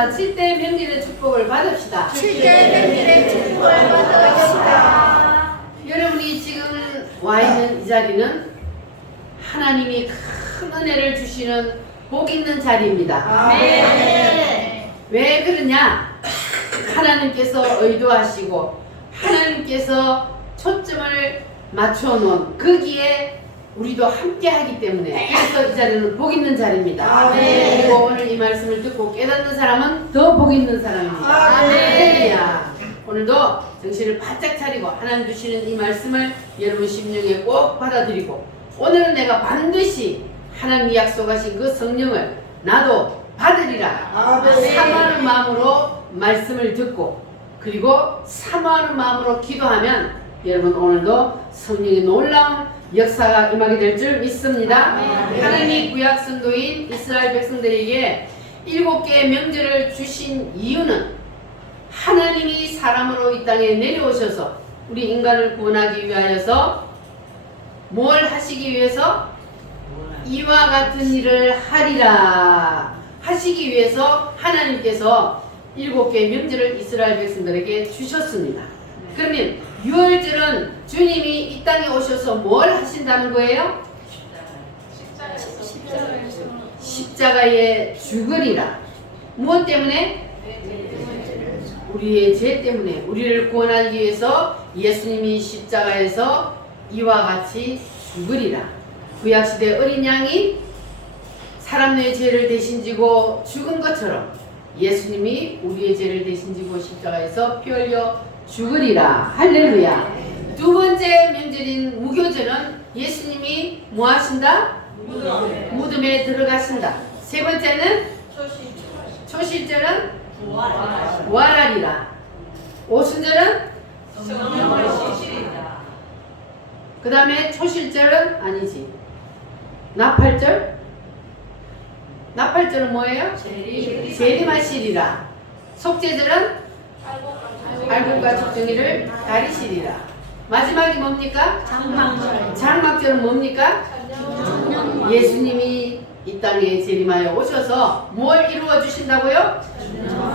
자, 7대 명절의 축복을 받읍시다. 7대 명절의 축복을 받읍시다. 여러분이 지금 와 있는 이 자리는 하나님이 큰 은혜를 주시는 복 있는 자리입니다. 네. 왜 그러냐? 하나님께서 의도하시고 하나님께서 초점을 맞춰 놓은 거기에 우리도 함께 하기 때문에 그래서 이 자리는 복 있는 자리입니다. 네. 그리고 오늘 이 말씀을 듣고 깨닫는 사람은 더 복 있는 사람입니다. 네. 할렐루야. 오늘도 정신을 바짝 차리고 하나님 주시는 이 말씀을 여러분 심령에 꼭 받아들이고 오늘은 내가 반드시 하나님이 약속하신 그 성령을 나도 받으리라. 사모하는 마음으로 말씀을 듣고 그리고 사모하는 마음으로 기도하면 여러분 오늘도 성령의 놀라운 역사가 임하게 될 줄 믿습니다. 하나님이 구약 선도인 이스라엘 백성들에게 7개의 명절을 주신 이유는 하나님이 사람으로 이 땅에 내려오셔서 우리 인간을 구원하기 위하여서 뭘 하시기 위해서? 이와 같은 일을 하리라 하시기 위해서 하나님께서 7개의 명절을 이스라엘 백성들에게 주셨습니다. 그러면 유월절은 주님이 이 땅에 오셔서 뭘 하신다는 거예요? 십자가에 죽으리라. 무엇 때문에? 우리의 죄 때문에 우리를 구원하기 위해서 예수님이 십자가에서 이와 같이 죽으리라. 구약시대 어린 양이 사람의 죄를 대신 지고 죽은 것처럼 예수님이 우리의 죄를 대신 지고 십자가에서 피 흘려 죽으리라. 할렐루야. 두 번째 명절인 무교절은 예수님이 뭐 하신다? 무덤에 들어가신다. 세 번째는 초실절은 부활하리라. 오순절은 그 다음에 초실절은 아니지. 나팔절? 나팔절은 뭐예요? 재림하시리라. 속죄절은 알곡과 죽정이를 다리시리라. 마지막이 뭡니까? 장막절은 뭡니까? 예수님이 이 땅에 재림하여 오셔서 뭘 이루어 주신다고요?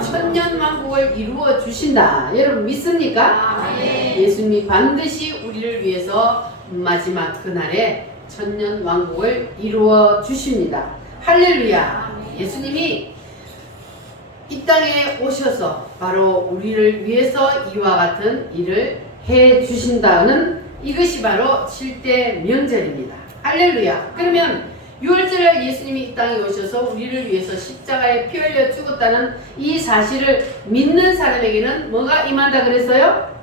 천년왕국을 이루어 주신다. 여러분 믿습니까? 예수님이 반드시 우리를 위해서 마지막 그날에 천년왕국을 이루어 주십니다. 할렐루야. 예수님이 이 땅에 오셔서 바로 우리를 위해서 이와 같은 일을 해 주신다는 이것이 바로 7대 명절입니다. 할렐루야. 그러면 6월절 예수님이 이 땅에 오셔서 우리를 위해서 십자가에 피 흘려 죽었다는 이 사실을 믿는 사람에게는 뭐가 임한다 그랬어요?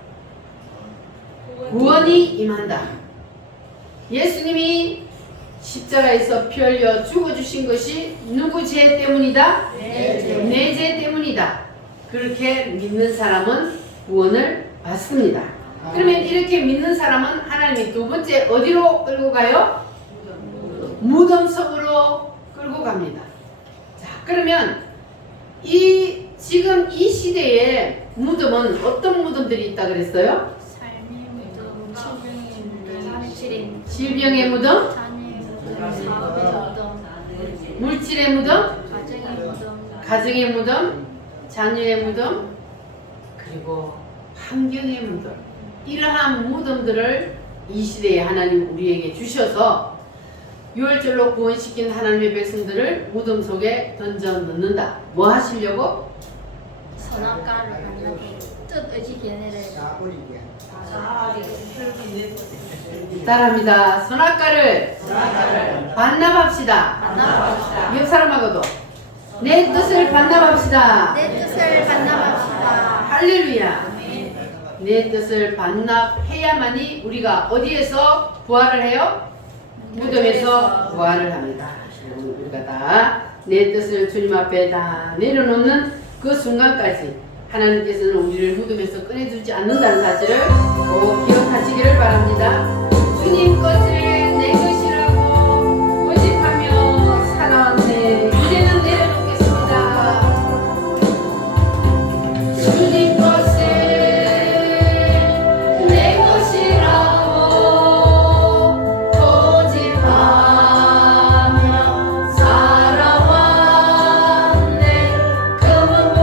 구원이 임한다. 예수님이 십자가에서 피 흘려 죽어주신 것이 누구 죄 때문이다? 내 죄 때문이다. 그렇게 믿는 사람은 구원을 받습니다. 그러면 이렇게 믿는 사람은 하나님이 두 번째 어디로 끌고 가요? 무덤 속으로 끌고 갑니다. 자, 그러면 지금 이 시대에 무덤은 어떤 무덤들이 있다 그랬어요? 삶의 무덤, 질병의 무덤, 질병의 무덤, 사업의 무덤, 물질의 무덤, 가정의 무덤, 가정의 무덤, 자녀의 무덤, 그리고 환경의 무덤. 이러한 무덤들을 이 시대에 하나님 우리에게 주셔서 유월절로 구원시킨 하나님의 백성들을 무덤 속에 던져 넣는다. 뭐 하시려고? 선악과를 만나게 뜻의지 견해를 따라합니다. 선악과를 반납합시다. 옆 사람하고도 내 뜻을 반납합시다. 내 뜻을 반납합시다. 할렐루야. 내 뜻을 반납해야만이 우리가 어디에서 부활을 해요? 무덤에서 부활을 합니다. 우리가 다 내 뜻을 주님 앞에 다 내려놓는 그 순간까지 하나님께서는 우리를 무덤에서 꺼내주지 않는다는 사실을 꼭 기억하시기를 바랍니다. 주님 것을 내 것이라고 고집하며 살아왔네. 이제는 내려놓겠습니다. 주님 것을 내 것이라고 고집하며 살아왔네. 검은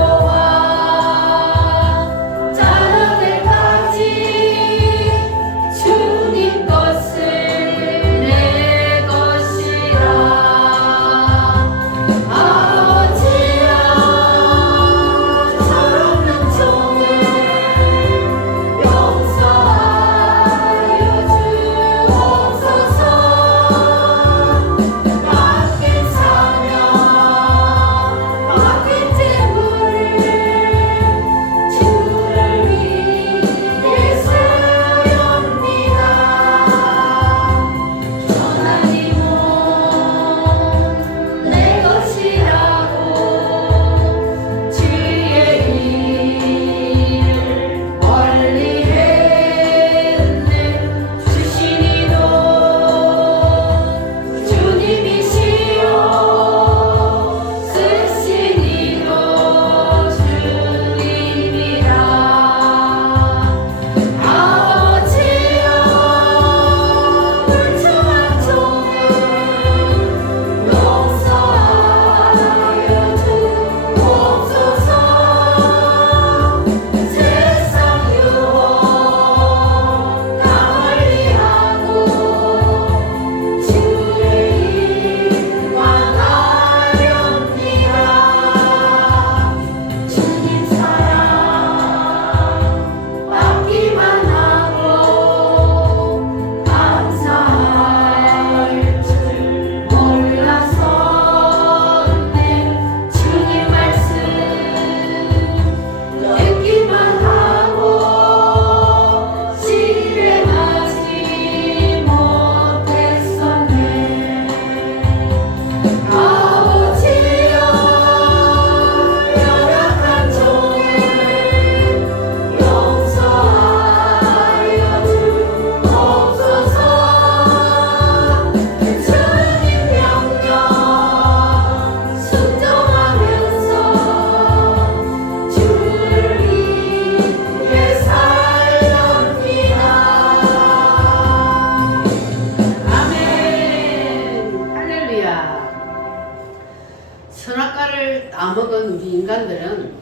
인간들은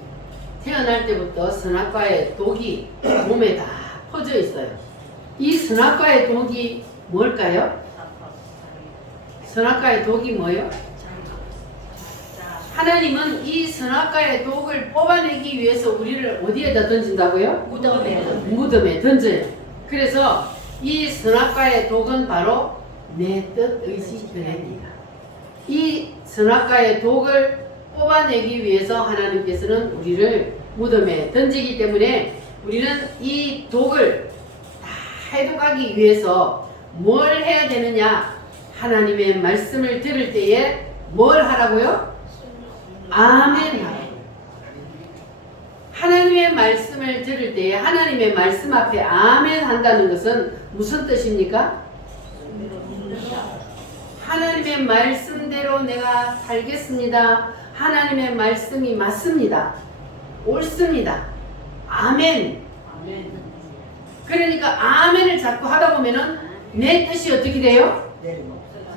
태어날 때부터 선악과의 독이 몸에 다 퍼져 있어요. 이 선악과의 독이 뭘까요? 선악과의 독이 뭐예요? 하나님은 이 선악과의 독을 뽑아내기 위해서 우리를 어디에다 던진다고요? 무덤에 던져요. 그래서 이 선악과의 독은 바로 내 뜻, 의지, 변해입니다. 이 선악과의 독을 뽑아내기 위해서 하나님께서는 우리를 무덤에 던지기 때문에 우리는 이 독을 다 해독하기 위해서 뭘 해야 되느냐? 하나님의 말씀을 들을 때에 뭘 하라고요? 아멘. 하나님의 말씀을 들을 때에 하나님의 말씀 앞에 아멘 한다는 것은 무슨 뜻입니까? 하나님의 말씀대로 내가 살겠습니다. 하나님의 말씀이 맞습니다. 옳습니다. 아멘. 그러니까 아멘을 자꾸 하다 보면은 내 뜻이 어떻게 돼요?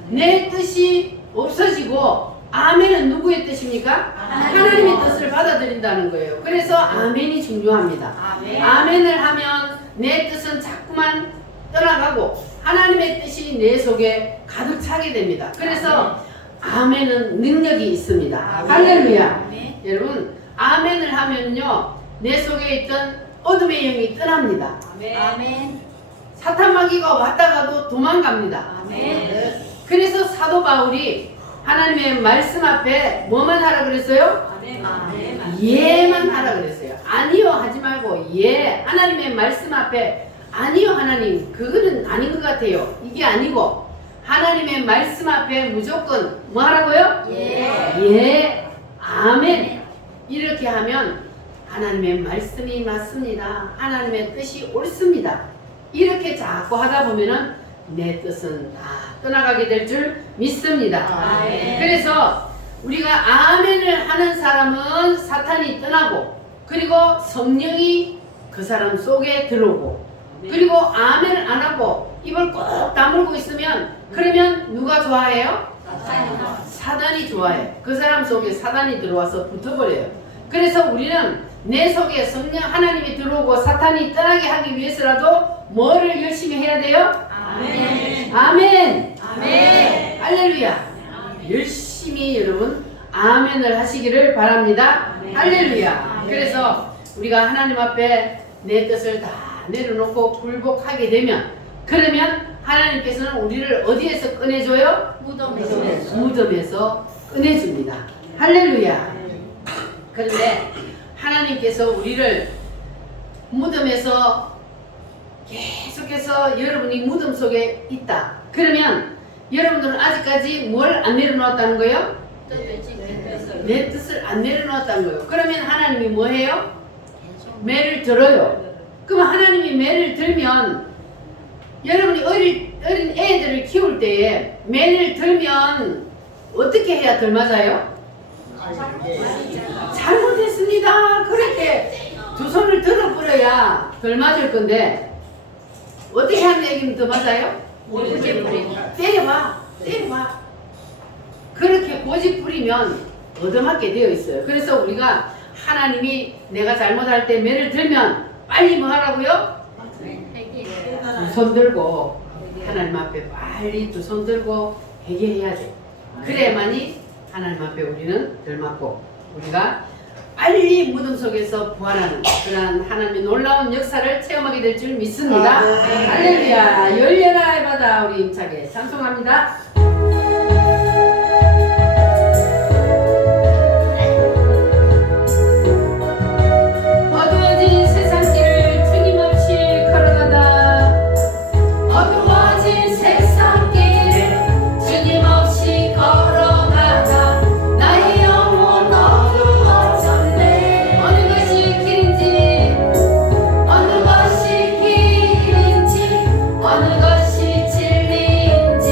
내 뜻이 없어지고 아멘은 누구의 뜻입니까? 하나님의 뜻을 받아들인다는 거예요. 그래서 아멘이 중요합니다. 아멘을 하면 내 뜻은 자꾸만 떠나가고 하나님의 뜻이 내 속에 가득 차게 됩니다. 그래서 아멘은 능력이 있습니다. 할렐루야. 여러분 아멘을 하면요 내 속에 있던 어둠의 영이 떠납니다. 아멘. 사탄 마귀가 왔다가도 도망갑니다. 그래서 사도 바울이 하나님의 말씀 앞에 뭐만 하라 그랬어요? 예만 하라 그랬어요. 아니요 하지 말고 예. 하나님의 말씀 앞에 아니요 하나님 그거는 아닌 것 같아요. 이게 아니고 하나님의 말씀 앞에 무조건 뭐 하라고요? 예. 아멘. 이렇게 하면 하나님의 말씀이 맞습니다. 하나님의 뜻이 옳습니다. 이렇게 자꾸 하다 보면은 내 뜻은 다 떠나가게 될 줄 믿습니다. 그래서 우리가 아멘을 하는 사람은 사탄이 떠나고 그리고 성령이 그 사람 속에 들어오고 그리고 아멘을 안 하고 입을 꼭 다물고 있으면 그러면 누가 좋아해요? 사단이 좋아해. 그 사람 속에 사단이 들어와서 붙어버려요. 그래서 우리는 내 속에 성령 하나님이 들어오고 사탄이 떠나게 하기 위해서라도 뭐를 열심히 해야 돼요? 아멘. 아멘. 아멘. 할렐루야. 열심히 여러분 아멘을 하시기를 바랍니다. 할렐루야. 그래서 우리가 하나님 앞에 내 뜻을 다 내려놓고 굴복하게 되면 그러면 하나님께서는 우리를 어디에서 꺼내줘요? 무덤에서 꺼내줍니다. 할렐루야. 그런데 하나님께서 우리를 무덤에서 계속해서 여러분이 무덤 속에 있다. 그러면 여러분들은 아직까지 뭘 안 내려놓았다는 거예요? 내 뜻을 안 내려놓았다는 거예요. 그러면 하나님이 뭐 해요? 매를 들어요. 그럼 하나님이 매를 들면 여러분이 어린 애들을 키울 때에 매를 들면 어떻게 해야 덜 맞아요? 잘못했습니다. 그렇게 두 손을 들어버려야 덜 맞을 건데 어떻게 하면 애기는 더 맞아요? 때려봐. 그렇게 고집 부리면 얻어맞게 되어 있어요. 그래서 우리가 하나님이 내가 잘못할 때 매를 들면 빨리 뭐 하라고요? 두 손 들고 하나님 앞에 빨리 두 손 들고 회개해야 돼. 그래야만이 하나님 앞에 우리는 덜 맞고 우리가 빨리 무덤 속에서 부활하는 그러한 하나님의 놀라운 역사를 체험하게 될 줄 믿습니다. 할렐루야. 열려라 바다 우리 힘차게 찬송합니다. 어두워진 세상길을 끊임없이 걸어가다 어두워진 세상길을 끊임없이 걸어가다 나의 영혼 어두워졌네. 어느 것이 길인지 어느 것이 진리인지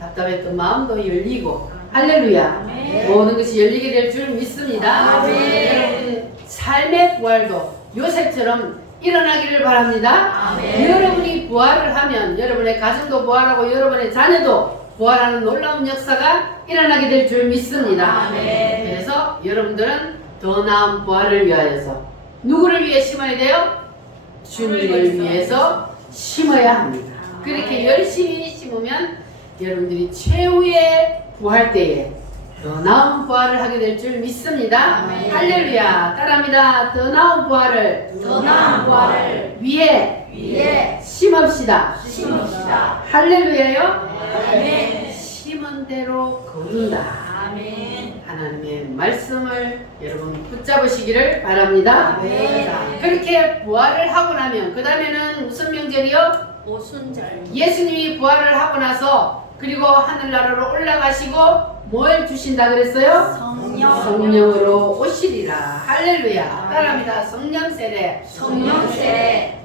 답답했던 마음도 열리고 할렐루야. 아멘. 모든 것이 열리게 될 줄 믿습니다. 아멘. 여러분 삶의 부활도 요셉처럼 일어나기를 바랍니다. 아멘. 여러분이 부활을 하면 여러분의 가정도 부활하고 여러분의 자녀도 부활하는 놀라운 역사가 일어나게 될 줄 믿습니다. 아멘. 그래서 여러분들은 더 나은 부활을 위하여서 누구를 위해 심어야 돼요? 주님을 위해서 심어야 합니다. 그렇게 열심히 심으면 여러분들이 최후의 부활 때에 더 나은 부활을 하게 될 줄 믿습니다. 아멘. 할렐루야. 따라합니다. 더 나은 부활을 더 나은 부활을 위에 심읍시다. 심읍시다. 할렐루야요. 아멘. 심은 대로 거둔다. 아멘. 하나님의 말씀을 여러분 붙잡으시기를 바랍니다. 아멘. 자, 그렇게 부활을 하고 나면 그 다음에는 무슨 명절이요? 오순절. 예수님이 부활을 하고 나서 그리고 하늘나라로 올라가시고 뭘 주신다 그랬어요? 성령. 성령으로 오시리라. 할렐루야. 따라합니다. 성령 세례. 성령 세례.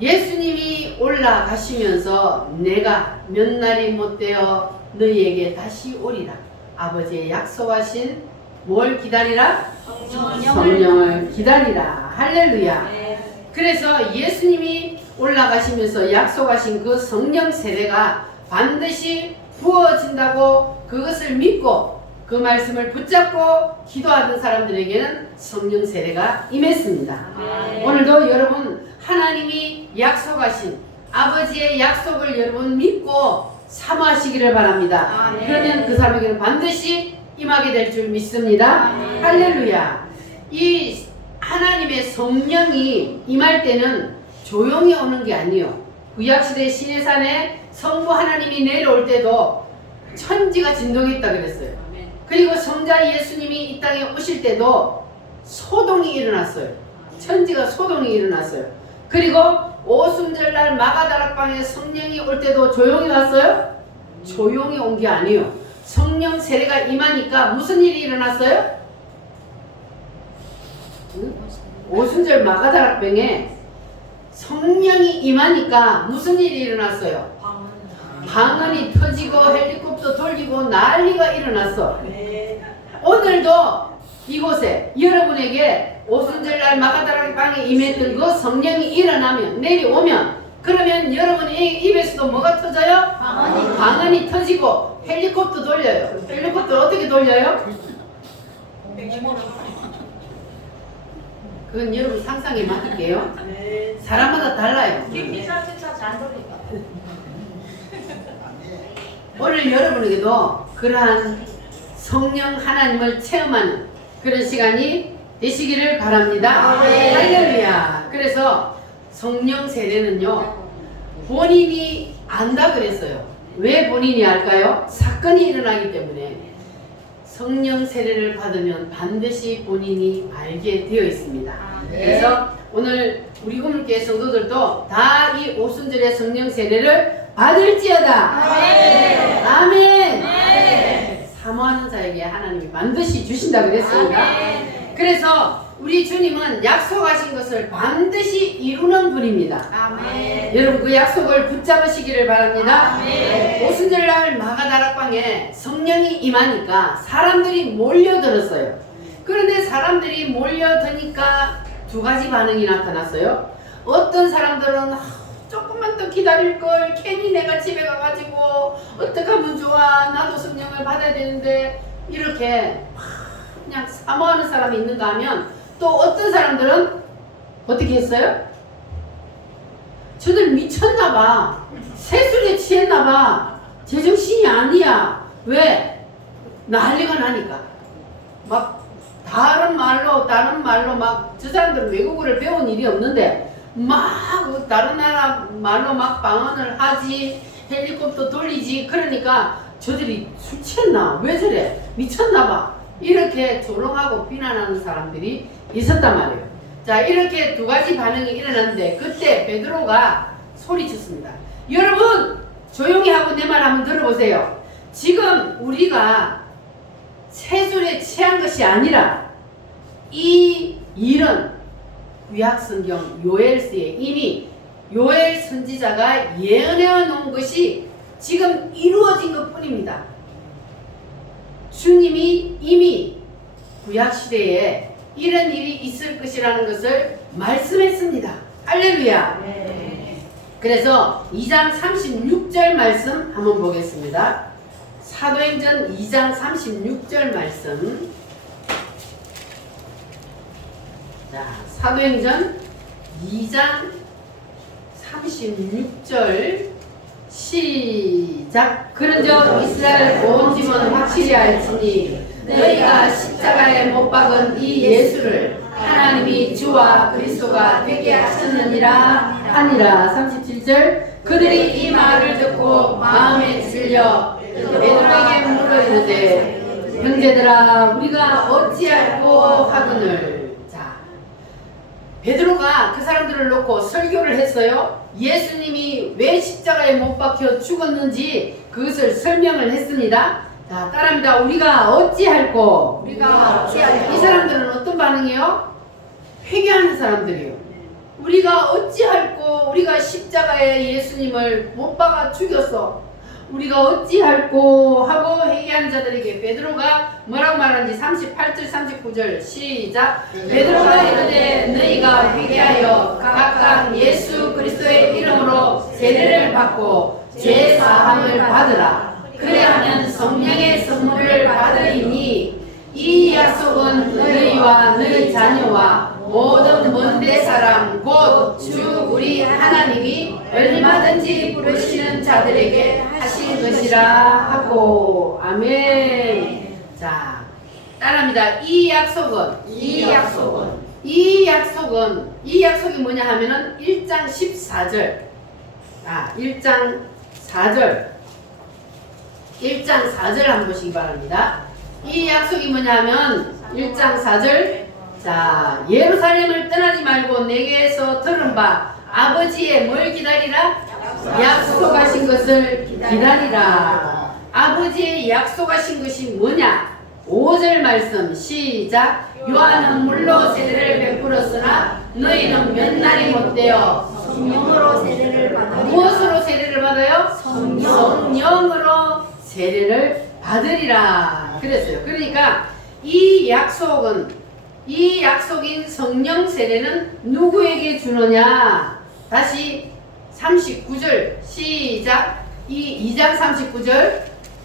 예수님이 올라가시면서 내가 몇 날이 못되어 너희에게 다시 오리라. 아버지의 약속하신 뭘 기다리라? 성령을 기다리라. 할렐루야. 그래서 예수님이 올라가시면서 약속하신 그 성령 세례가 반드시 부어진다고 그것을 믿고 그 말씀을 붙잡고 기도하던 사람들에게는 성령 세례가 임했습니다. 오늘도 여러분 하나님이 약속하신 아버지의 약속을 여러분 믿고 사모하시기를 바랍니다. 아멘. 그러면 그 사람에게는 반드시 임하게 될 줄 믿습니다. 아멘. 할렐루야. 이 하나님의 성령이 임할 때는 조용히 오는 게 아니요. 구약시대 시내산에 성부 하나님이 내려올 때도 천지가 진동했다 그랬어요. 그리고 성자 예수님이 이 땅에 오실 때도 소동이 일어났어요. 천지가 소동이 일어났어요. 그리고 오순절날 마가다락방에 성령이 올 때도 조용히 왔어요? 조용히 온 게 아니에요. 성령 세례가 임하니까 무슨 일이 일어났어요? 오순절 마가다락방에 성령이 임하니까 무슨 일이 일어났어요? 방언이 터지고 헬리콥터 돌리고 난리가 일어났어. 오늘도 이곳에 여러분에게 오순절날 마가다락방에 임했던 그 성령이 일어나면 내려오면 그러면 여러분의 입에서도 뭐가 터져요? 방언이 터지고 헬리콥터 돌려요. 헬리콥터 어떻게 돌려요? 그건 여러분 상상에 맡길게요. 사람마다 달라요. 오늘 여러분에게도 그러한 성령 하나님을 체험하는 그런 시간이 되시기를 바랍니다. 아멘. 할렐루야. 그래서 성령 세례는요 본인이 안다 그랬어요. 왜 본인이 알까요? 사건이 일어나기 때문에. 성령 세례를 받으면 반드시 본인이 알게 되어 있습니다. 그래서 오늘 우리 우물교회 성도들도 다 이 오순절의 성령 세례를 받을지어다. 아멘. 아멘. 사모하는 자에게 하나님이 반드시 주신다 그랬습니다. 그래서 우리 주님은 약속하신 것을 반드시 이루는 분입니다. 아멘. 여러분 그 약속을 붙잡으시기를 바랍니다. 아멘. 오순절날 마가다락방에 성령이 임하니까 사람들이 몰려들었어요. 그런데 사람들이 몰려드니까 두 가지 반응이 나타났어요. 어떤 사람들은 조금만 더 기다릴 걸, 괜히 내가 집에 가가지고 어떻게 하면 좋아, 나도 성령을 받아야 되는데 이렇게 그냥 사모하는 사람이 있는가 하면 또 어떤 사람들은 어떻게 했어요? 저들 미쳤나봐, 세술에 취했나봐, 제정신이 아니야. 왜? 난리가 나니까 막 다른 말로 막 저 사람들은 외국어를 배운 일이 없는데 막 다른 나라 말로 막 방언을 하지, 헬리콥터 돌리지. 그러니까 저들이 술 취했나? 왜 저래? 미쳤나봐. 이렇게 조롱하고 비난하는 사람들이 있었단 말이에요. 자, 이렇게 두 가지 반응이 일어났는데 그때 베드로가 소리쳤습니다. 여러분 조용히 하고 내 말 한번 들어보세요. 지금 우리가 세술에 취한 것이 아니라 이 일은 구약성경 요엘서에 이미 요엘 선지자가 예언해 놓은 것이 지금 이루어진 것 뿐입니다. 주님이 이미 구약시대에 이런 일이 있을 것이라는 것을 말씀했습니다. 할렐루야. 그래서 2장 36절 말씀 한번 보겠습니다. 사도행전 2장 36절 말씀. 자, 사도행전 2장 36절 시작. 그런즉 이스라엘 온 집은 확실히 알지니 너희가 십자가에 못 박은 이 예수를 하나님이 주와 그리스도가 되게 하셨느니라 하니라. 37절. 그들이 이 말을 듣고 마음에 질려 베드로에게 물어 이르되 형제들아 우리가 어찌할꼬 하거늘. 자, 베드로가 그 사람들을 놓고 설교를 했어요. 예수님이 왜 십자가에 못 박혀 죽었는지 그것을 설명을 했습니다. 자, 따라합니다. 우리가 어찌할꼬. 우리가 어찌할꼬. 이 사람들은 어떤 반응이에요? 회개하는 사람들이에요. 우리가 어찌할꼬. 우리가 십자가에 예수님을 못 박아 죽였어. 우리가 어찌할꼬 하고 회개하는 자들에게 베드로가 뭐라고 말하는지 38절 39절 시작. 베드로가 이르되 너희가 회개하여 각각 예수 그리스도의 이름으로 세례를 받고 죄 사함을 받으라. 그래야하면 성령의 선물을 받으리니 이 약속은 너희와 너희 자녀와 모든 먼데 사람 곧 주 우리 하나님이 얼마든지 부르시는 자들에게 하신 것이라 하고. 아멘. 자, 따라합니다. 이 약속이 뭐냐 하면은 1장 14절. 1장 4절 한번 보시기 바랍니다. 이 약속이 뭐냐면 1장 4절. 자, 예루살렘을 떠나지 말고 내게서 들은 바 아버지의 뭘 기다리라? 약속하신 것을 기다리라. 아버지의 약속하신 것이 뭐냐? 5절 말씀 시작. 요한은 물로 세례를 베풀었으나 너희는 몇 날이 못되어 성령으로 세례를 받으리라. 무엇으로 세례를 받아요? 성령으로 세례를 받으리라 그랬어요. 그러니까 이 약속인 성령 세례는 누구에게 주느냐? 다시 39절 시작. 2장 39절.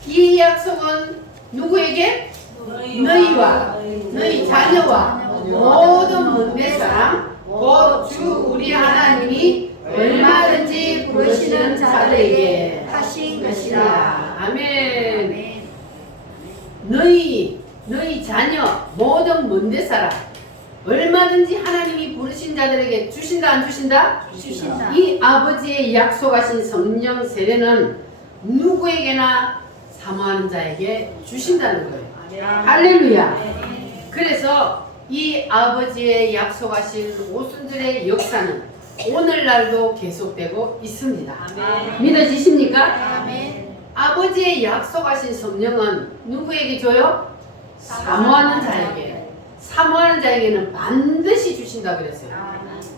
이 약속은 누구에게? 너희와 너희 자녀와 모든 문대 사람 곧 주 우리 하나님이 얼마든지 부르시는 자들에게 하신 것이라. 아멘. 너희 자녀 모든 먼데 사람 얼마든지 하나님이 부르신 자들에게 주신다 안 주신다? 주신다. 이 아버지의 약속하신 성령 세례는 누구에게나 사모하는 자에게 주신다는 거예요. 할렐루야. 그래서 이 아버지의 약속하신 오순절의 역사는 오늘날도 계속되고 있습니다. 믿어지십니까? 아멘. 아버지의 약속하신 성령은 누구에게 줘요? 사모하는 자에게. 사모하는 자에게는 반드시 주신다 그랬어요.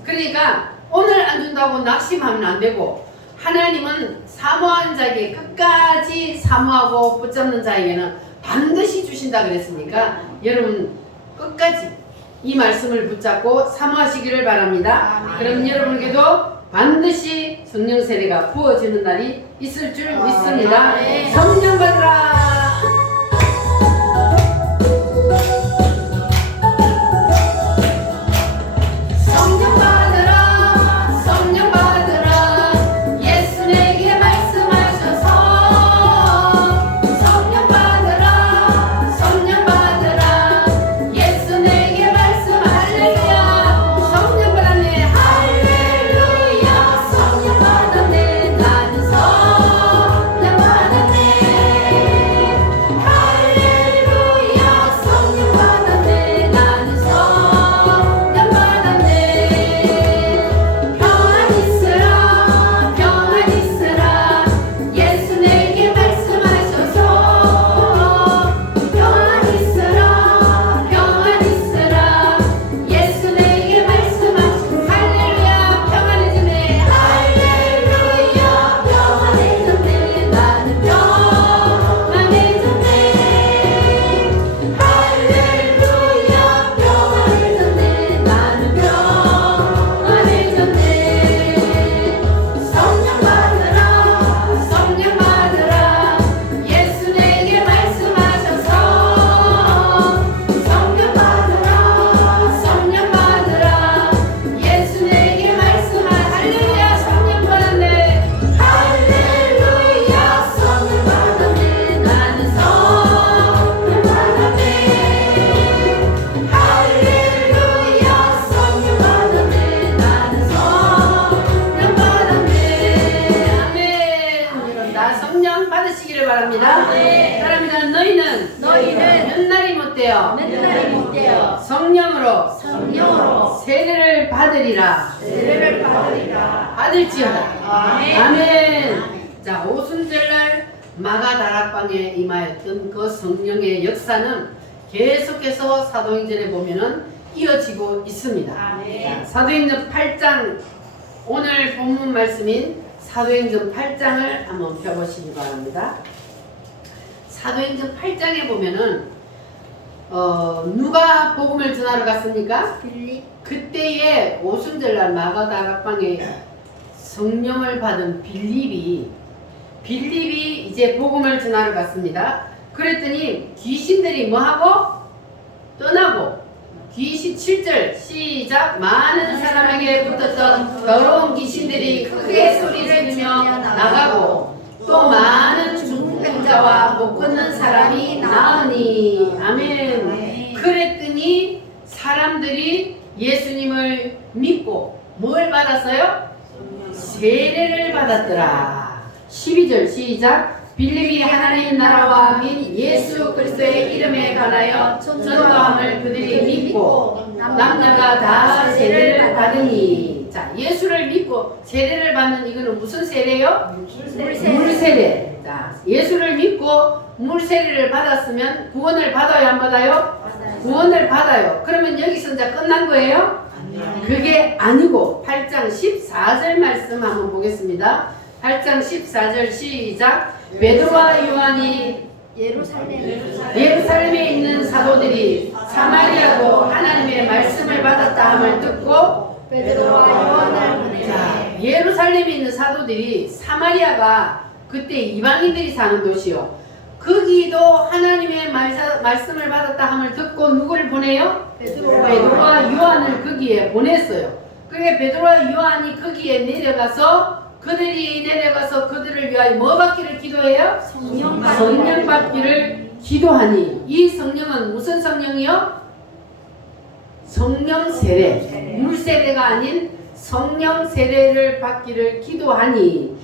그러니까 오늘 안 준다고 낙심하면 안 되고, 하나님은 사모하는 자에게 끝까지 사모하고 붙잡는 자에게는 반드시 주신다 그랬으니까 여러분 끝까지 이 말씀을 붙잡고 사모하시기를 바랍니다. 그럼 여러분에게도 반드시 성령 세례가 부어지는 날이 있을 줄 믿습니다. 성령 받으라. 성령 받으라. 성령 받으라. 예수 내게 말씀하셔서 성령 받으라. 성령 받으라. 예수 내게 말씀. 할렐루야. 성령 받았네. 할렐루야. 성령 받았네. 나는 성령 받았네. 되시기를 바랍니다. 사랑합니다. 너희는 몇 날이 못되어 맨날이 못되어 성령으로 성령으로 세례를 받으리라. 세례를 받으리라. 받을지어다. 아멘. 아멘. 자, 오순절날 마가다락방에 임하였던 그 성령의 역사는 계속해서 사도행전에 보면은 이어지고 있습니다. 아멘. 사도행전 8장, 오늘 본문 말씀인 사도행전 8장을 한번 펴보시기 바랍니다. 사도행전 8장에 보면은 누가 복음을 전하러 갔습니까? 빌립. 그때의 오순절날 마가다락방에 성령을 받은 빌립이 이제 복음을 전하러 갔습니다. 그랬더니 귀신들이 뭐하고? 떠나고, 귀신 7절 시작. 많은 사람에게 붙었던 더러운 귀신들이 크게 소리를 내며 나가고 또 많은 중풍병자와 못 걷는 사람이 나으니. 아멘. 그랬더니 사람들이 예수님을 믿고 뭘 받았어요? 세례를 받았더라. 12절 시작. 빌립이 하나님 나라와 및 예수 그리스도의 이름에 관하여 전도함을 그들이 믿고 남녀가 다 세례를 받으니. 자, 예수를 믿고 세례를 받는 이거는 무슨 세례요? 물세례. 자, 예수를 믿고 물세례를 받았으면 구원을 받아요, 안 받아요? 구원을 받아요. 그러면 여기서 이제 끝난 거예요? 그게 아니고 8장 14절 말씀 한번 보겠습니다. 8장 14절 시작. 베드로와 요한이 예루살렘에 있는 사도들이 사마리아도 하나님의 말씀을 받았다 함을 듣고 베드로와 요한을 보내. 자, 예루살렘에 있는 사도들이, 사마리아가 그때 이방인들이 사는 도시요. 거기도 하나님의 말씀을 받았다 함을 듣고 누구를 보내요? 베드로와 요한을 거기에 보냈어요. 그게 베드로와 요한이 거기에 내려가서 그들을 위하여 뭐 받기를 기도해요? 성령 받기를 기도하니. 이 성령은 무슨 성령이요? 성령 세례. 물세례가 아닌 성령 세례를 받기를 기도하니.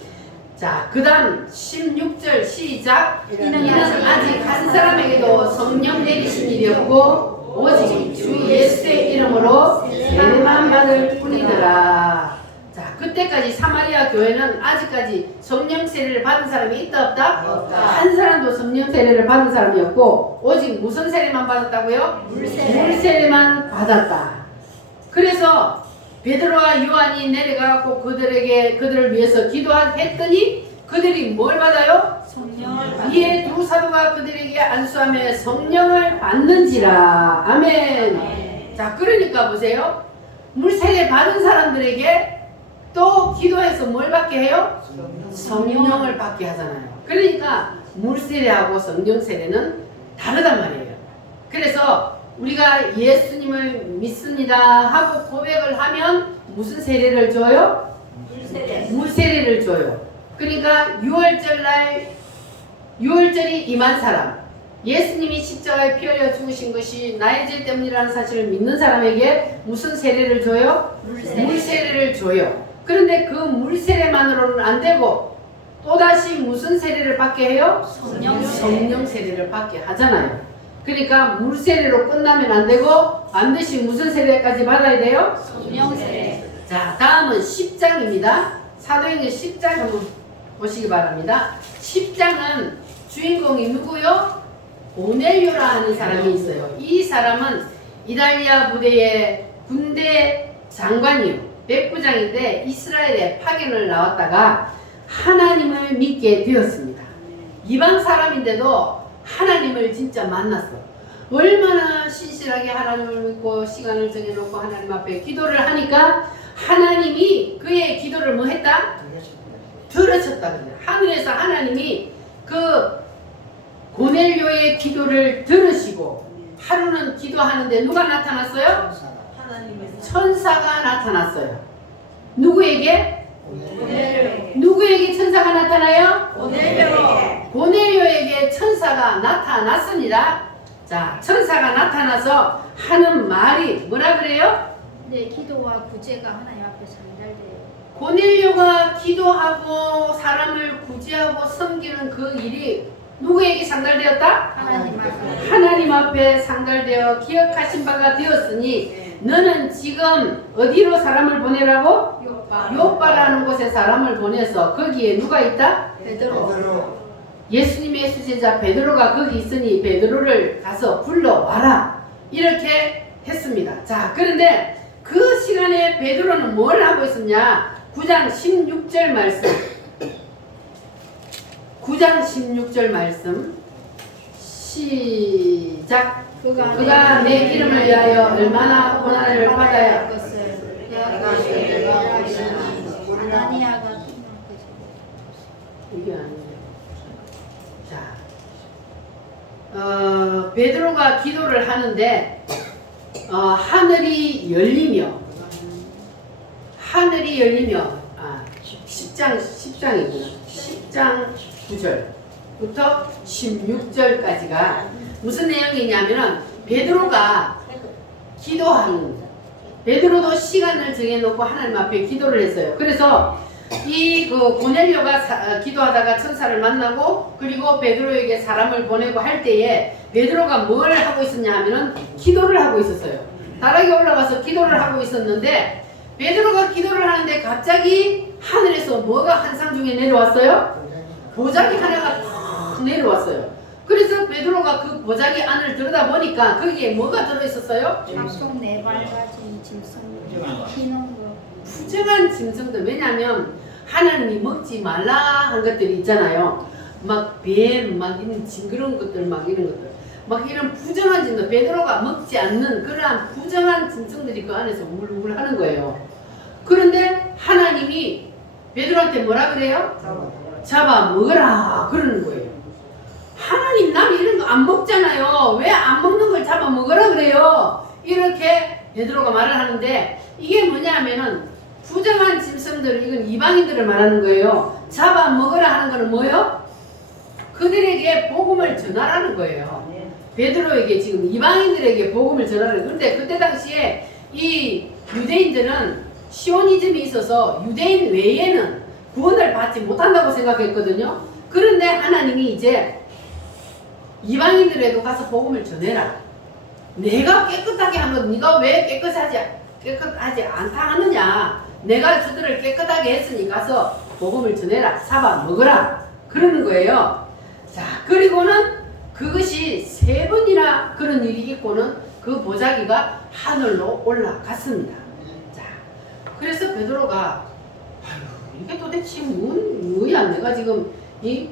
자, 그 다음 16절 시작. 이는 아직 한 사람에게도 성령 내리신 일이 없고 오직 주 예수의 이름으로 세례만 받을 뿐이더라. 자, 그때까지 사마리아 교회는 아직까지 성령 세례를 받은 사람이 있다 없다? 없다. 한 사람도 성령 세례를 받은 사람이 없고 오직 무슨 세례만 받았다고요? 물세례만 받았다. 그래서 베드로와 요한이 내려가고 그들을 위해서 기도했더니 그들이 뭘 받아요? 이에 두 사도가 그들에게 안수하며 성령을 받는지라. 아멘. 자, 그러니까 보세요. 물세례 받은 사람들에게 또 기도해서 뭘 받게 해요? 성령을 받게 하잖아요. 그러니까 물세례하고 성령세례는 다르단 말이에요. 그래서 우리가 예수님을 믿습니다 하고 고백을 하면 무슨 세례를 줘요? 물세례를 줘요. 그러니까 6월절이 임한 사람, 예수님이 십자가에 피 흘려 죽으신 것이 나의 죄 때문이라는 사실을 믿는 사람에게 무슨 세례를 줘요? 물세례를 줘요. 그런데 그 물세례만으로는 안 되고 또다시 무슨 세례를 받게 해요? 성령 세례를 받게 하잖아요. 그러니까 물세례로 끝나면 안 되고 반드시 무슨 세례까지 받아야 돼요? 성령 세례. 자, 다음은 10장입니다. 사도행전 10장 한번 보시기 바랍니다. 10장은 주인공이 누구요? 고넬료라 하는 사람이 있어요. 이 사람은 이달리아 부대의 군대 장관이요. 백부장인데 이스라엘에 파견을 나왔다가 하나님을 믿게 되었습니다. 이방 사람인데도 하나님을 진짜 만났어. 얼마나 신실하게 하나님을 믿고 시간을 정해놓고 하나님 앞에 기도를 하니까 하나님이 그의 기도를 뭐 했다? 들으셨다. 하늘에서 하나님이 그 고넬료의 기도를 들으시고 하루는 기도하는데 누가 나타났어요? 천사가 나타났어요. 누구에게? 누구에게 천사가 나타나요? 고넬료에게 천사가 나타났습니다. 자, 천사가 나타나서 하는 말이 뭐라 그래요? 내 기도와 구제가 하나님 앞에 전달돼요. 고넬료가 기도하고 사람을 구제하고 섬기는 그 일이 누구에게 상달되었다? 하나님 앞에 하나님 앞에 상달되어 기억하신 바가 되었으니 너는 지금 어디로 사람을 보내라고? 요빠라는 곳에 사람을 보내서 거기에 누가 있다? 베드로 예수님의 수제자 베드로가 거기 있으니 베드로를 가서 불러와라 이렇게 했습니다. 자, 그런데 그 시간에 베드로는 뭘 하고 있었냐? 9장 16절 말씀 9장 16절 말씀 시작. 그가 내 이름을 위하여 얼마나 고난을 받아야 할 것을 내가 아나니아가 이게 아니에요. 자, 베드로가 기도를 하는데 하늘이 열리며 10장이구나. 10장 9절부터 16절까지가 무슨 내용이냐면은 베드로가 기도하는 베드로도 시간을 정해놓고 하나님 앞에 기도를 했어요. 그래서 이 고넬료가 기도하다가 천사를 만나고 그리고 베드로에게 사람을 보내고 할 때에 베드로가 뭘 하고 있었냐 하면은 기도를 하고 있었어요. 다락에 올라가서 기도를 하고 있었는데 베드로가 기도를 하는데 갑자기 하늘에서 뭐가 한상 중에 내려왔어요? 보자기 하나가 탁 내려왔어요. 그래서 베드로가 그 보자기 안을 들여다보니까 거기에 뭐가 들어있었어요? 각종 네발가지 짐승 피는 거 부정한 짐승들. 왜냐하면 하나님이 먹지 말라 한 것들이 있잖아요. 막 뱀, 막 이런 징그러운 것들, 막 이런 것들, 막 이런 부정한 짐승들, 베드로가 먹지 않는 그러한 부정한 짐승들이 그 안에서 우글우글 하는 거예요. 그런데 하나님이 베드로한테 뭐라 그래요? 잡아 먹어라 그러는 거예요. 하나님, 나는 이런 거 안 먹잖아요. 왜 안 먹는 걸 잡아 먹으라 그래요? 이렇게 베드로가 말을 하는데 이게 뭐냐면은 부정한 짐승들, 이건 이방인들을 말하는 거예요. 잡아 먹으라 하는 거는 뭐예요? 그들에게 복음을 전하라는 거예요. 베드로에게 지금 이방인들에게 복음을 전하라는 거예요. 그런데 그때 당시에 이 유대인들은 시오니즘이 있어서 유대인 외에는 구원을 받지 못한다고 생각했거든요. 그런데 하나님이 이제 이방인들에도 가서 복음을 전해라. 내가 깨끗하게 한 건 네가 왜 깨끗하지 않다 하느냐. 내가 저들을 깨끗하게 했으니 가서 복음을 전해라. 잡아 먹으라. 그러는 거예요. 자, 그리고는 그것이 3번이나 그런 일이 있고는 그 보자기가 하늘로 올라갔습니다. 자, 그래서 베드로가 아유, 이게 도대체 뭐야? 내가 지금 이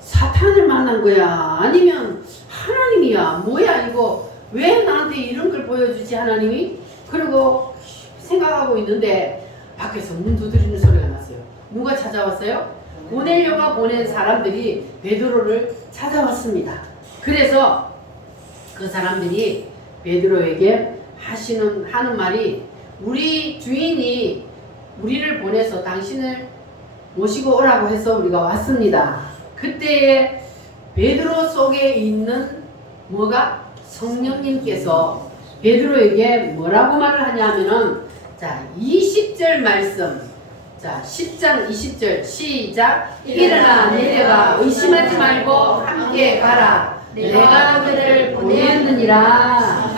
사탄을 만난 거야? 아니면 하나님이야? 뭐야 이거? 왜 나한테 이런 걸 보여주지 하나님이? 그리고 생각하고 있는데 밖에서 문 두드리는 소리가 났어요. 누가 찾아왔어요? 고넬료가 보낸 사람들이 베드로를 찾아왔습니다. 그래서 그 사람들이 베드로에게 하는 말이 우리 주인이 우리를 보내서 당신을 모시고 오라고 해서 우리가 왔습니다. 그때에 베드로 속에 있는 뭐가? 성령님께서 베드로에게 뭐라고 말을 하냐 하면은 자 20절 말씀 자 10장 20절 시작. 일어나 내려가 의심하지 말고 함께 가라. 내가 그를 보냈느니라.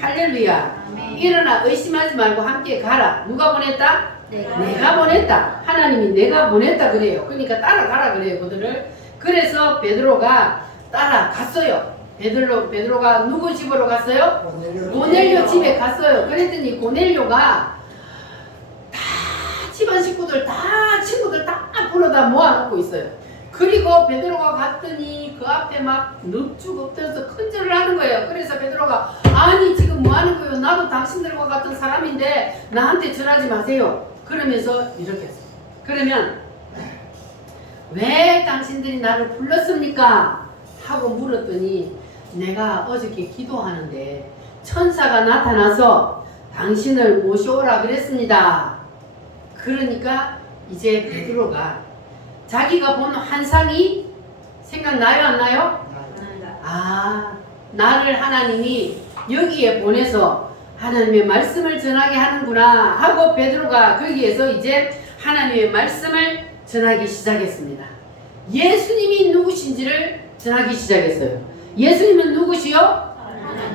할렐루야. 일어나 의심하지 말고 함께 가라. 누가 보냈다? 내가 보냈다. 하나님이 내가 보냈다 그래요. 그러니까 따라가라 그래요 그들을. 그래서 베드로가 따라갔어요. 베드로가 누구 집으로 갔어요? 고넬료 집에 갔어요. 그랬더니 고넬료가 다 집안 식구들 다 친구들 다 불러다 모아놓고 있어요. 그리고 베드로가 갔더니 그 앞에 막 넙죽 엎드려서 큰절을 하는 거예요. 그래서 베드로가 아니 지금 뭐 하는 거예요? 나도 당신들과 같은 사람인데 나한테 절하지 마세요. 그러면서 이렇게 했어요. 그러면 왜 당신들이 나를 불렀습니까? 하고 물었더니 내가 어저께 기도하는데 천사가 나타나서 당신을 모셔오라 그랬습니다. 그러니까 이제 베드로가 자기가 본 환상이 생각나요 안 나요? 나를 하나님이 여기에 보내서 하나님의 말씀을 전하게 하는구나 하고 베드로가 거기에서 이제 하나님의 말씀을 전하기 시작했습니다. 예수님이 누구신지를 전하기 시작했어요. 예수님은 누구시요?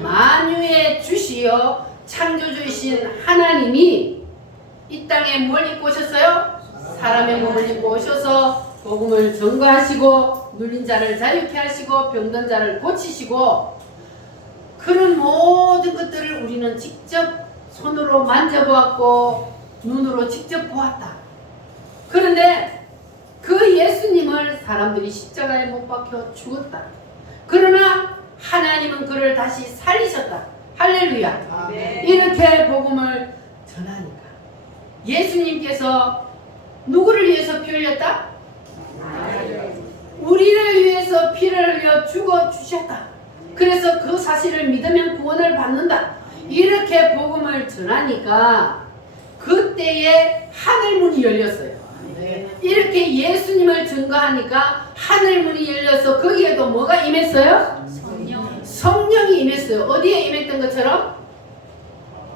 만유의 주시요 창조주이신 하나님이 이 땅에 뭘 입고 오셨어요? 사람의 몸을 입고 오셔서 복음을 전거하시고 눌린 자를 자유케 하시고 병든 자를 고치시고 그런 모든 것들을 우리는 직접 손으로 만져보았고 눈으로 직접 보았다. 그런데 그 예수님을 사람들이 십자가에 못 박혀 죽었다. 그러나 하나님은 그를 다시 살리셨다. 할렐루야. 이렇게 복음을 전하니까 예수님께서 누구를 위해서 피 흘렸다? 우리를 위해서 피를 흘려 죽어 주셨다. 그래서 그 사실을 믿으면 구원을 받는다. 이렇게 복음을 전하니까 그때에 하늘문이 열렸어요. 이렇게 예수님을 증거하니까 하늘문이 열려서 거기에도 뭐가 임했어요? 성령이 임했어요. 어디에 임했던 것처럼?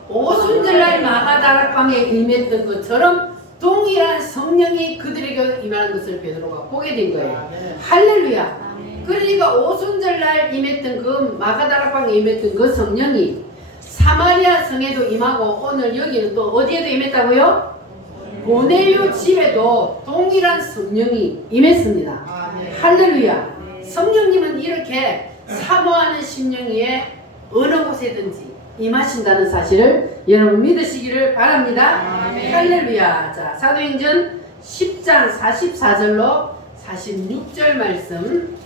오순절날 마가다락방에 임했던 것처럼 동일한 성령이 그들에게 임하는 것을 베드로가 보게 된 거예요. 할렐루야. 그러니까 오순절날 임했던 그 마가다락방에 임했던 그 성령이 사마리아 성에도 임하고 오늘 여기는 또 어디에도 임했다고요? 고넬료 집에도 동일한 성령이 임했습니다. 할렐루야. 성령님은 이렇게 사모하는 심령 위에 어느 곳에든지 임하신다는 사실을 여러분 믿으시기를 바랍니다. 할렐루야. 자, 사도행전 10장 44절로 46절 말씀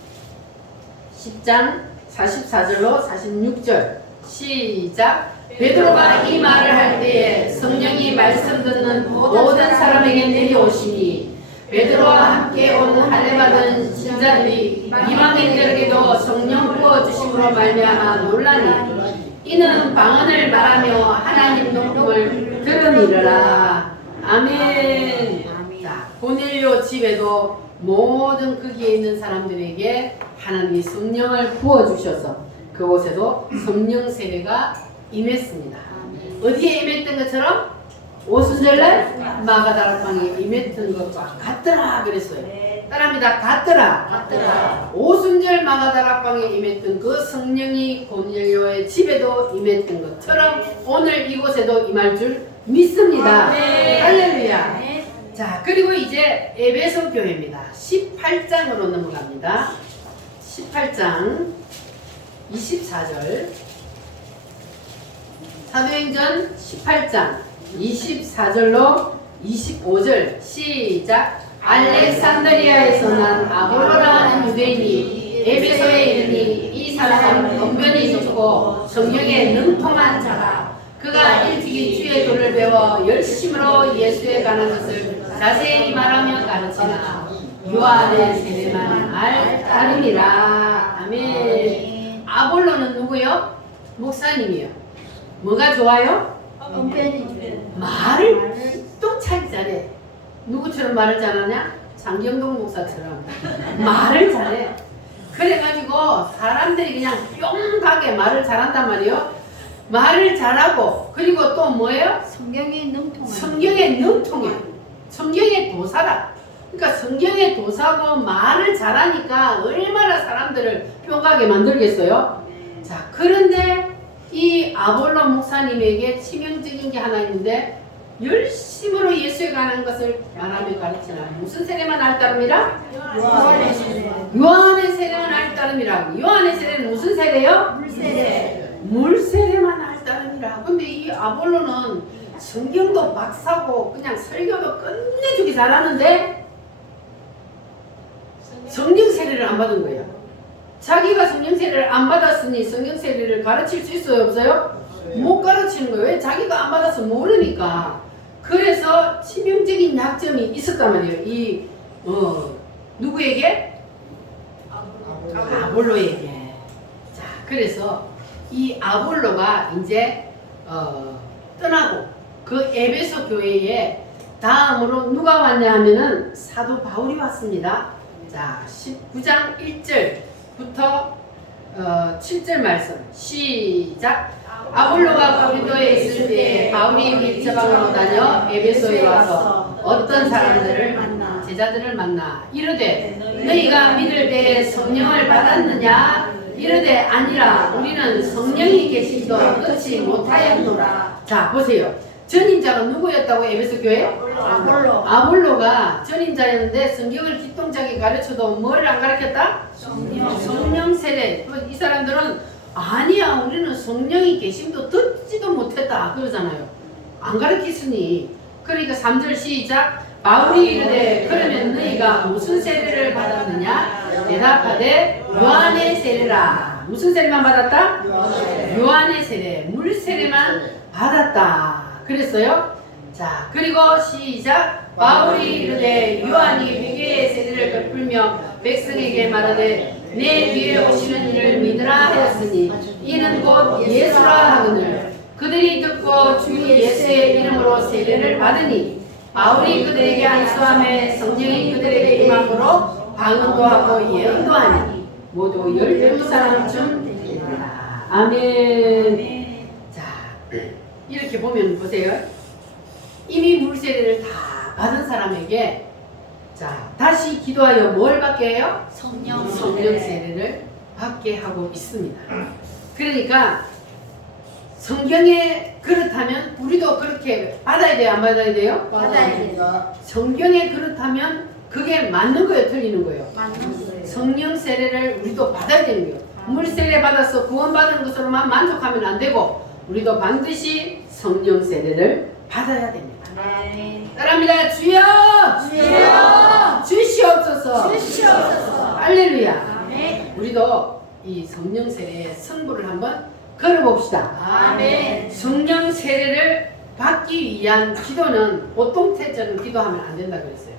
10장 44절로 46절 시작. 베드로가 이 말을 할 때에 성령이 말씀 듣는 모든 사람에게 내려오시니 베드로와 함께 온 할례받은 신자들이 이방인들에게도 성령 부어주심으로 말미암아 놀라니 이는 방언을 말하며 하나님 녹음을 들으니라. 아멘. 자, 고넬료 집에도 모든 거기에 있는 사람들에게 하나님이 성령을 부어주셔서 그곳에도 성령 세례가 임했습니다. 어디에 임했던 것처럼? 오순절날 마가다락방에 임했던 것과 같더라 그랬어요. 따라합니다. 같더라. 오순절 마가다락방에 임했던 그 성령이 고넬료의 집에도 임했던 것처럼 오늘 이곳에도 임할 줄 믿습니다. 할렐루야. 자, 그리고 이제 에베소 교회입니다. 18장으로 넘어갑니다. 18장 24절 사도행전 18장 24절로 25절 시작. 알렉산드리아에서 난 아볼로라는 유대인이 에베소에 이르니 이 사람은 언변이 좋고 성경에 능통한 자라. 그가 일찍이 주의 도를 배워 열심으로 예수에 관한 것을 자세히 말하며 가르치나 요한의 세례만 따름이라. 아멘. 아볼로는 누구요? 목사님이요. 뭐가 좋아요? 말을 똑차게 잘해. 누구처럼 말을 잘하냐? 장경동 목사처럼 말을 잘해. 그래가지고 사람들이 그냥 뿅하게 말을 잘한단 말이에요. 말을 잘하고 그리고 또 뭐예요? 성경에 능통해. 성경의 도사다. 그러니까 성경의 도사고 말을 잘하니까 얼마나 사람들을 뿅하게 만들겠어요? 자, 그런데 이 아볼로 목사님에게 치명적인 게 하나 있는데 열심으로 예수에 관한 것을 말하며 가르치나. 무슨 세례만 할 따름이라? 요한의 세례만 할 따름이라고. 요한의 세례는 무슨 세례요? 물세례만 할 따름이라. 근데 이 아볼로는 성경도 박사고 그냥 설교도 끝내주기 잘하는데 성경 세례를 안 받은 거예요. 자기가 성경 세례를 안 받았으니 성경 세례를 가르칠 수 있어요, 없어요? 못 가르치는 거예요. 왜? 자기가 안 받아서 모르니까. 그래서 치명적인 약점이 있었단 말이에요. 이 누구에게? 아볼로에게. 자, 그래서 이 아볼로가 이제 떠나고 그 에베소 교회에 다음으로 누가 왔냐 하면은 사도 바울이 왔습니다. 자, 19장 1절부터 7절 말씀 시작. 아볼로가 고린도에 있을 때 바울이 및 저방으로 다녀 에베소에 와서 어떤 사람들을 만나 제자들을 만나 이르되 너희가 믿을 때에 성령을 받았느냐 이르되 아니라 우리는 성령이 계심도 얻지 못하였노라. 자 보세요. 전임자가 누구였다고 에베소 교회? 아볼로가 전임자였는데 성경을 기똥차게 가르쳐도 뭘 안 가르쳤다? 성령 세례. 이 사람들은 아니야 우리는 성령이 계심도 듣지도 못했다 그러잖아요. 안 가르치으니. 그러니까 3절 시작. 바울이 이르되 그러면 너희가 무슨 세례를 받았느냐 대답하되 요한의 세례라. 무슨 세례만 받았다? 요한의 세례. 물 세례만 받았다 그랬어요. 자 그리고 시작. 바울이 이르되 요한이 회개의 세례를 베풀며 백성에게 말하되 내 뒤에 오시는 이를 믿으라 하였으니 이는 곧 예수라 하거늘 그들이 듣고 주 예수의 이름으로 세례를 받으니 바울이 그들에게 안수함에 성령이 그들에게 임함으로 방언도 하고 예언도 하니 모두 12사람쯤 되니라. 아멘. 자 이렇게 보면 보세요. 이미 물세례를 다 받은 사람에게 자 다시 기도하여 뭘 받게 해요? 성령 세례를 받게 하고 있습니다. 그러니까 성경에 그렇다면 우리도 그렇게 받아야 돼요? 안 받아야 돼요? 받아야 돼요. 성경에 그렇다면 그게 맞는 거예요? 틀리는 거예요? 맞는 거예요. 성령 세례를 우리도 받아야 되는 거예요. 물 세례 받아서 구원받은 것으로만 만족하면 안 되고 우리도 반드시 성령 세례를 받아야 됩니다. 따라합니다. 주여! 주시옵소서. 할렐루야. 우리도 이 성령 세례의 성부를 한번 걸어봅시다. 아멘. 성령 세례를 받기 위한 기도는 보통 태처럼 기도하면 안 된다 그랬어요.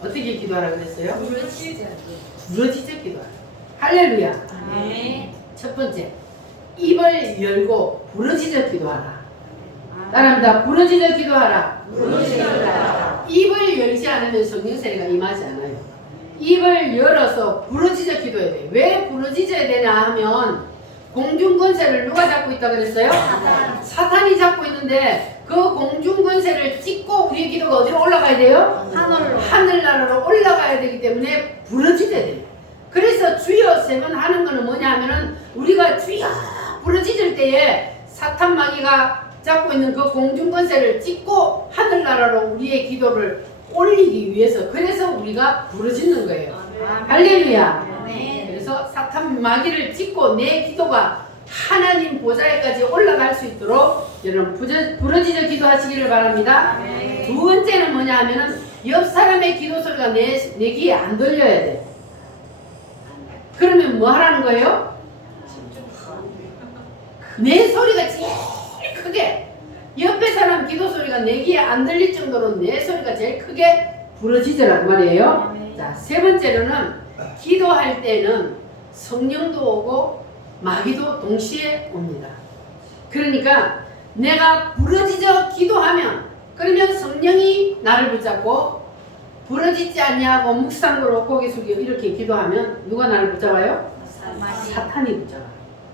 어떻게 기도하라 그랬어요? 부러지적 기도하라. 할렐루야. 첫 번째, 입을 열고 부러지적 기도하라. 따라합니다. 부러지적 기도하라. 입을 열지 않으면 성령 세례가 임하지 않아요. 입을 열어서 부러지적 기도해야 돼요. 왜 부러지져야 되냐 하면 공중권세를 누가 잡고 있다 그랬어요? 사탄이 잡고 있는데 그 공중권세를 찍고 우리의 기도가 어디로 올라가야 돼요? 하늘나라로 올라가야 되기 때문에 부러지져야 돼요. 그래서 주여 세 번 하는 거는 뭐냐 하면은 우리가 주여 부러지질 때에 사탄 마귀가 잡고 있는 그 공중권세를 찍고 하늘나라로 우리의 기도를 올리기 위해서 그래서 우리가 부러지는 거예요. 할렐루야. 그래서 사탄 마귀를 찍고 내 기도가 하나님 보좌에까지 올라갈 수 있도록 여러분 부러지적 기도하시기를 바랍니다. 두 번째는 뭐냐 하면은 옆 사람의 기도 소리가 내 귀에 안 들려야 돼. 그러면 뭐 하라는 거예요? 내 소리가 제일 크게 옆에 사람 기도 소리가 내 귀에 안 들릴 정도로 내 소리가 제일 크게 부러지더란 말이에요. 자, 세 번째로는 기도할 때는 성령도 오고 마귀도 동시에 옵니다. 그러니까 내가 부러지져 기도하면 그러면 성령이 나를 붙잡고 부러지지 않냐고 묵상으로 고개 숙여 이렇게 기도하면 누가 나를 붙잡아요? 사탄이 붙잡아요.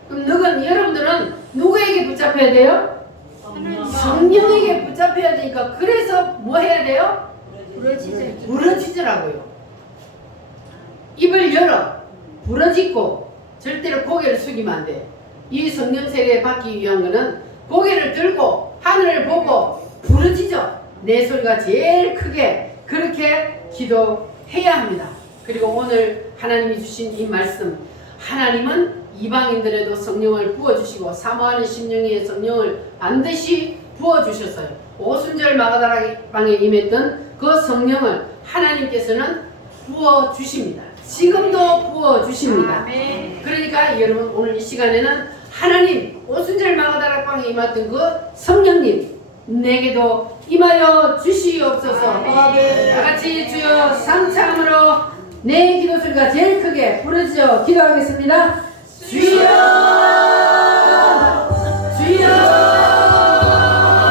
그럼 여러분들은 누구에게 붙잡혀야 돼요? 성령에게 붙잡혀야 되니까 그래서 뭐 해야 돼요? 부러지더라고요. 입을 열어 부러지고 절대로 고개를 숙이면 안 돼. 이 성령 세례 받기 위한 거는 고개를 들고 하늘을 보고 부러지죠. 내 소리가 제일 크게 그렇게 기도해야 합니다. 그리고 오늘 하나님이 주신 이 말씀 하나님은 이방인들에도 성령을 부어주시고 사모하는 심령의 성령을 반드시 부어주셨어요. 오순절 마가다라 방에 임했던 그 성령을 하나님께서는 부어주십니다. 지금도 부어주십니다. 그러니까 여러분 오늘 이 시간에는 하나님 오순절 마가다라 방에 임했던 그 성령님 내게도 임하여 주시옵소서. 다같이 주여 삼창으로 내 기도 소리가 제일 크게 부르짖어 기도하겠습니다. 주여